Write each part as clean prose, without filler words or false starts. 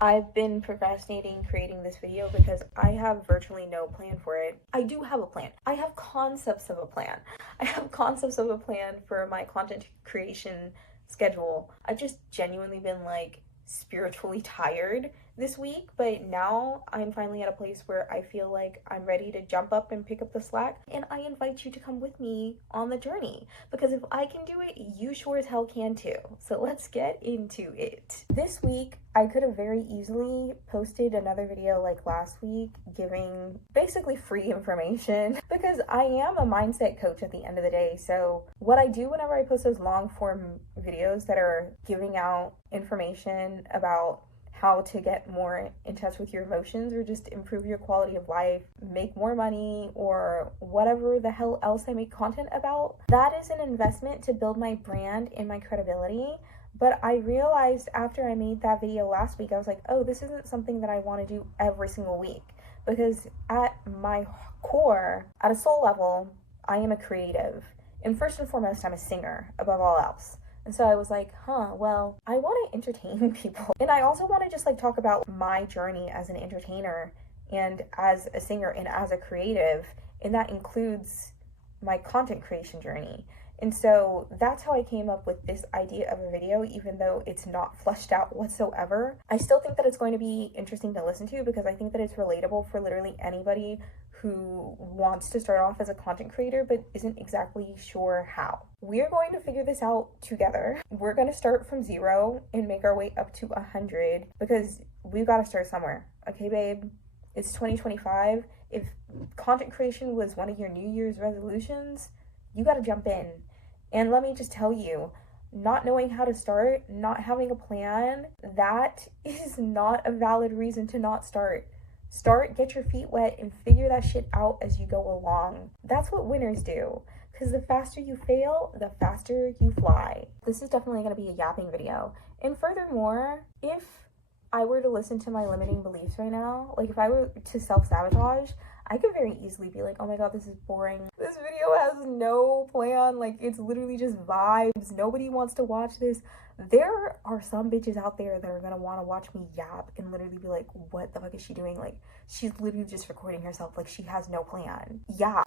I've been procrastinating creating this video because I have virtually no plan for it. I do have a plan. I have concepts of a plan. I have concepts of a plan for my content creation schedule. I've just genuinely been like spiritually tired this week, but now I'm finally at a place where I feel like I'm ready to jump up and pick up the slack, and I invite you to come with me on the journey, because if I can do it, you sure as hell can too. So let's get into it. This week, I could have very easily posted another video like last week, giving basically free information, because I am a mindset coach at the end of the day. So what I do whenever I post those long form videos that are giving out information about how to get more in touch with your emotions, or just improve your quality of life, make more money, or whatever the hell else I make content about, that is an investment to build my brand and my credibility. But I realized after I made that video last week, I was like, oh, this isn't something that I want to do every single week, because at my core, at a soul level, I am a creative. And first and foremost, I'm a singer above all else. And so I was like, well, I want to entertain people. And I also want to just like talk about my journey as an entertainer and as a singer and as a creative. And that includes my content creation journey. And so that's how I came up with this idea of a video, even though it's not fleshed out whatsoever. I still think that it's going to be interesting to listen to, because I think that it's relatable for literally anybody who wants to start off as a content creator but isn't exactly sure how. We're going to figure this out together. We're going to start from 0 and make our way up to 100, because we've got to start somewhere. Okay, babe? It's 2025. If content creation was one of your New Year's resolutions, you got to jump in. And let me just tell you, not knowing how to start, not having a plan, that is not a valid reason to not start. Start, get your feet wet, and figure that shit out as you go along. That's what winners do, because the faster you fail, the faster you fly. This is definitely going to be a yapping video. And furthermore, if I were to listen to my limiting beliefs right now, like if I were to self-sabotage, I could very easily be like, oh my god, this is boring. This video has no plan. Like, it's literally just vibes. Nobody wants to watch this. There are some bitches out there that are gonna want to watch me yap and literally be like, what the fuck is she doing? Like, she's literally just recording herself. Like, she has no plan. Yeah.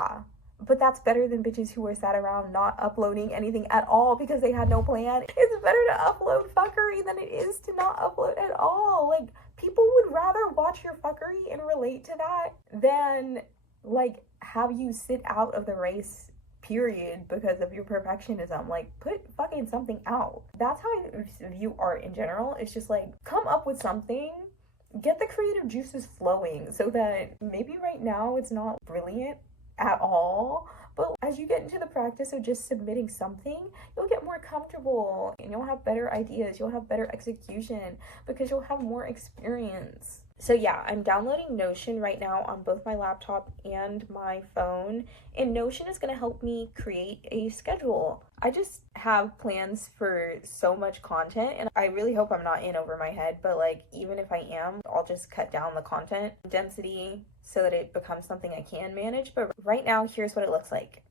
But that's better than bitches who are sat around not uploading anything at all because they had no plan. It's better to upload fuckery than it is to not upload at all. Like, people would rather watch your fuckery and relate to that than, like, have you sit out of the race, period, because of your perfectionism. Like, put fucking something out. That's how I view art in general. It's just like, come up with something. Get the creative juices flowing, so that maybe right now it's not brilliant at all, but as you get into the practice of just submitting something, you'll get more comfortable and you'll have better ideas, you'll have better execution, because you'll have more experience. So yeah, I'm downloading Notion right now on both my laptop and my phone, and Notion is going to help me create a schedule. I just have plans for so much content, and I really hope I'm not in over my head, but like, even if I am, I'll just cut down the content density so that it becomes something I can manage. But right now, here's what it looks like.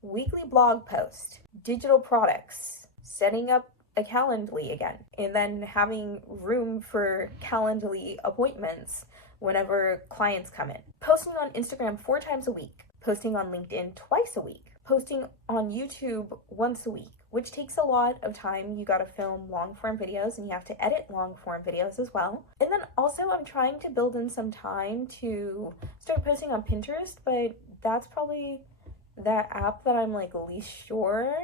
Weekly blog post, digital products, setting up a Calendly again, and then having room for Calendly appointments whenever clients come in. Posting on Instagram 4 times a week, posting on LinkedIn twice a week, posting on YouTube once a week, which takes a lot of time. You gotta film long form videos and you have to edit long form videos as well. And then also I'm trying to build in some time to start posting on Pinterest, but that's probably that app that I'm like least sure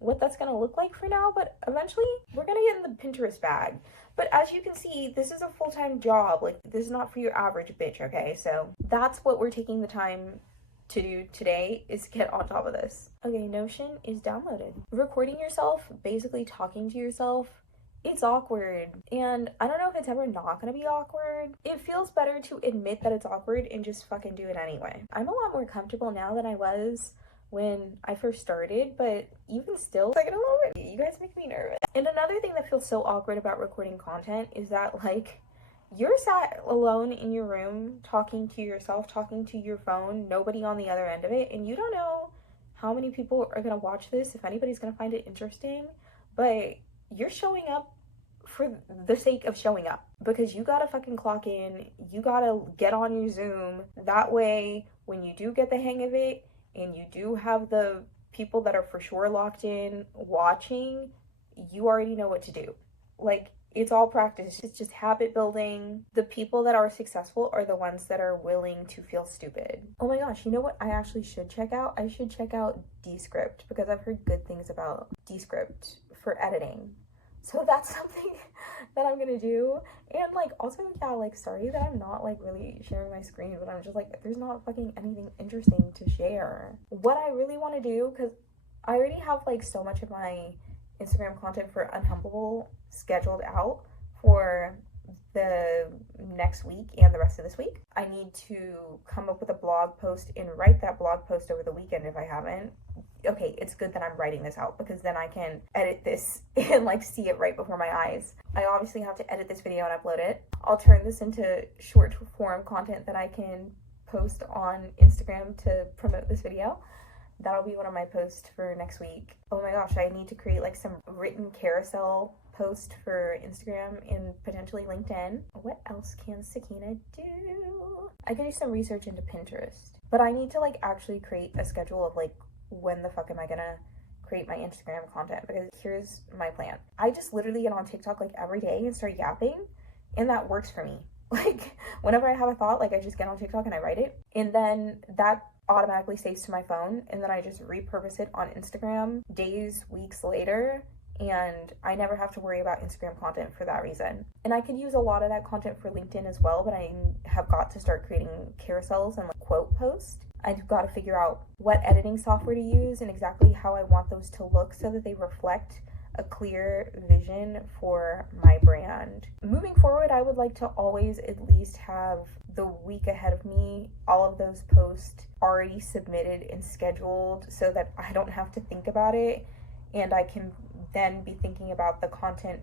what that's gonna look like for now, but eventually we're gonna get in the Pinterest bag. But as you can see, this is a full-time job. Like, this is not for your average bitch, okay? So that's what we're taking the time to do today, is get on top of this. Okay, Notion is downloaded. Recording yourself, basically talking to yourself, it's awkward. And I don't know if it's ever not gonna be awkward. It feels better to admit that it's awkward and just fucking do it anyway. I'm a lot more comfortable now than I was when I first started, but even still, it's like a little bit, you guys make me nervous. And another thing that feels so awkward about recording content is that, like, you're sat alone in your room talking to yourself, talking to your phone, nobody on the other end of it, and you don't know how many people are gonna watch this, if anybody's gonna find it interesting, but you're showing up for the sake of showing up, because you gotta fucking clock in, you gotta get on your Zoom. That way, when you do get the hang of it and you do have the people that are for sure locked in watching, you already know what to do. Like, it's all practice. It's just habit building. The people that are successful are the ones that are willing to feel stupid. Oh my gosh, you know what I actually should check out? I should check out Descript, because I've heard good things about Descript for editing. So that's something that I'm gonna do. And like, also, yeah, like, sorry that I'm not like really sharing my screen, but I'm just like, there's not fucking anything interesting to share. What I really want to do, because I already have like so much of my Instagram content for UNHUMBLEABLE scheduled out for the next week and the rest of this week. I need to come up with a blog post and write that blog post over the weekend if I haven't. Okay, it's good that I'm writing this out, because then I can edit this and like see it right before my eyes. I obviously have to edit this video and upload it. I'll turn this into short form content that I can post on Instagram to promote this video. That'll be one of my posts for next week. Oh my gosh, I need to create like some written carousel post for Instagram and potentially LinkedIn. What else can Sakeenah do? I can do some research into Pinterest, but I need to like actually create a schedule of like, when the fuck am I gonna create my Instagram content? Because here's my plan. I just literally get on TikTok like every day and start yapping, and that works for me. Like, whenever I have a thought, like, I just get on TikTok and I write it, and then that automatically saves to my phone, and then I just repurpose it on Instagram days, weeks later, and I never have to worry about Instagram content for that reason. And I could use a lot of that content for LinkedIn as well, but I have got to start creating carousels and like quote posts. I've got to figure out what editing software to use and exactly how I want those to look so that they reflect a clear vision for my brand. Moving forward, I would like to always at least have the week ahead of me, all of those posts already submitted and scheduled so that I don't have to think about it, and I can then be thinking about the content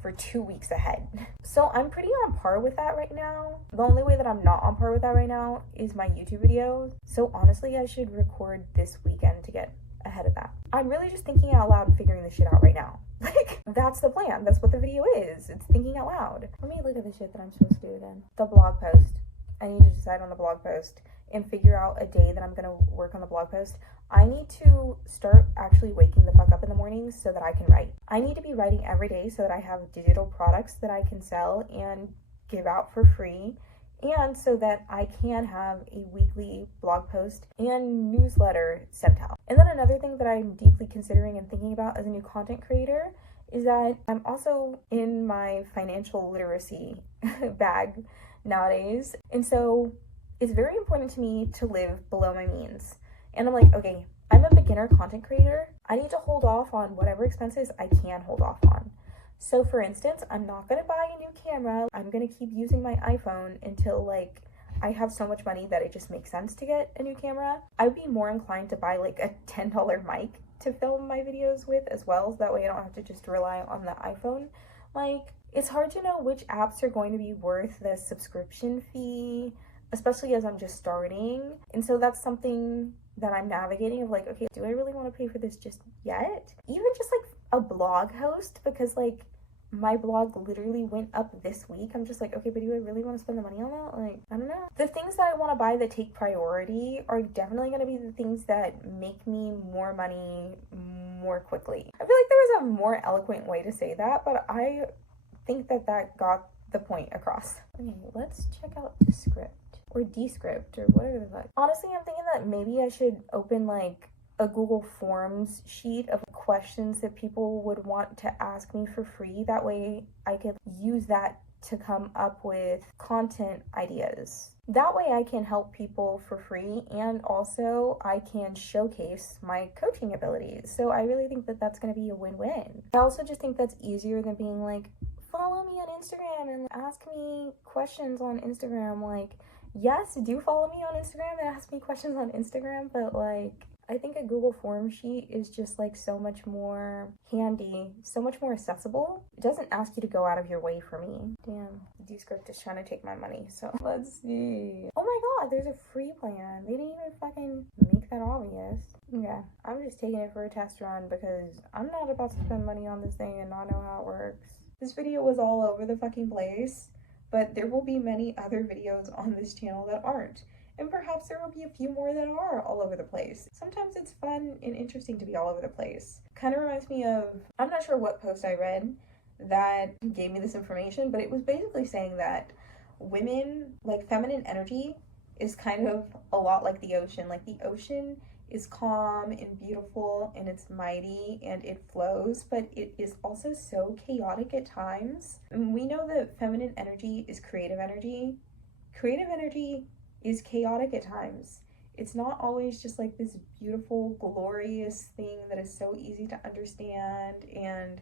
for 2 weeks ahead. So I'm pretty on par with that right now. The only way that I'm not on par with that right now is my YouTube videos. So honestly, I should record this weekend to get ahead of that. I'm really just thinking out loud and figuring this shit out right now. Like, that's the plan. That's what the video is. It's thinking out loud. Let me look at the shit that I'm supposed to do again. The blog post. I need to decide on the blog post and figure out a day that I'm gonna work on the blog post. I need to start actually waking the fuck up in the mornings so that I can write. I need to be writing every day so that I have digital products that I can sell and give out for free, and so that I can have a weekly blog post and newsletter sent out. And then another thing that I'm deeply considering and thinking about as a new content creator is that I'm also in my financial literacy bag nowadays. And so it's very important to me to live below my means. And I'm like, okay, I'm a beginner content creator. I need to hold off on whatever expenses I can hold off on. So for instance, I'm not gonna buy a new camera. I'm gonna keep using my iPhone until like I have so much money that it just makes sense to get a new camera. I'd be more inclined to buy like a $10 mic to film my videos with as well, so that way I don't have to just rely on the iPhone mic. It's hard to know which apps are going to be worth the subscription fee, especially as I'm just starting. And so that's something that I'm navigating of like, okay, do I really want to pay for this just yet? Even just like a blog host, because like my blog literally went up this week. I'm just like, okay, but do I really want to spend the money on that? Like, I don't know. The things that I want to buy that take priority are definitely going to be the things that make me more money more quickly. I feel like there was a more eloquent way to say that, but I think that that got the point across. Okay, let's check out Descript or Descript or whatever the fuck. Honestly, I'm thinking that maybe I should open like a Google Forms sheet of questions that people would want to ask me for free. That way I could use that to come up with content ideas. That way I can help people for free, and also I can showcase my coaching abilities. So I really think that that's going to be a win-win. I also just think that's easier than being like, follow me on Instagram and ask me questions on Instagram. Like, yes, do follow me on Instagram and ask me questions on Instagram, but like, I think a Google Form sheet is just like so much more handy, so much more accessible. It doesn't ask you to go out of your way for me. Damn, Descript is trying to take my money, so let's see. Oh my god, there's a free plan. They didn't even fucking make that obvious. Yeah, I'm just taking it for a test run because I'm not about to spend money on this thing and not know how it works. This video was all over the fucking place, but there will be many other videos on this channel that aren't. And perhaps there will be a few more that are all over the place. Sometimes it's fun and interesting to be all over the place. Kind of reminds me of, I'm not sure what post I read that gave me this information, but it was basically saying that women, like feminine energy, is kind of a lot like the ocean. Like the ocean is calm and beautiful and it's mighty and it flows, but it is also so chaotic at times. And we know that feminine energy is creative energy. Creative energy is chaotic at times. It's not always just like this beautiful, glorious thing that is so easy to understand and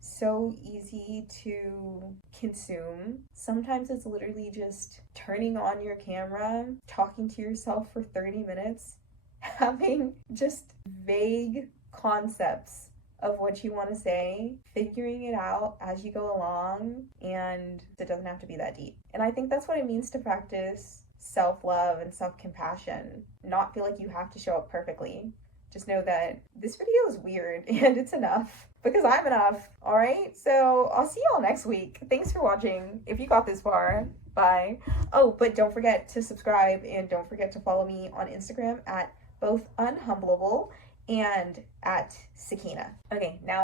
so easy to consume. Sometimes it's literally just turning on your camera, talking to yourself for 30 minutes, having just vague concepts of what you want to say, figuring it out as you go along, and it doesn't have to be that deep. And I think that's what it means to practice self-love and self-compassion. Not feel like you have to show up perfectly. Just know that this video is weird and it's enough because I'm enough. All right, so I'll see y'all next week. Thanks for watching. If you got this far, bye. Oh, but don't forget to subscribe and don't forget to follow me on Instagram at both UNHUMBLEABLE and at Sakeenah. Okay, now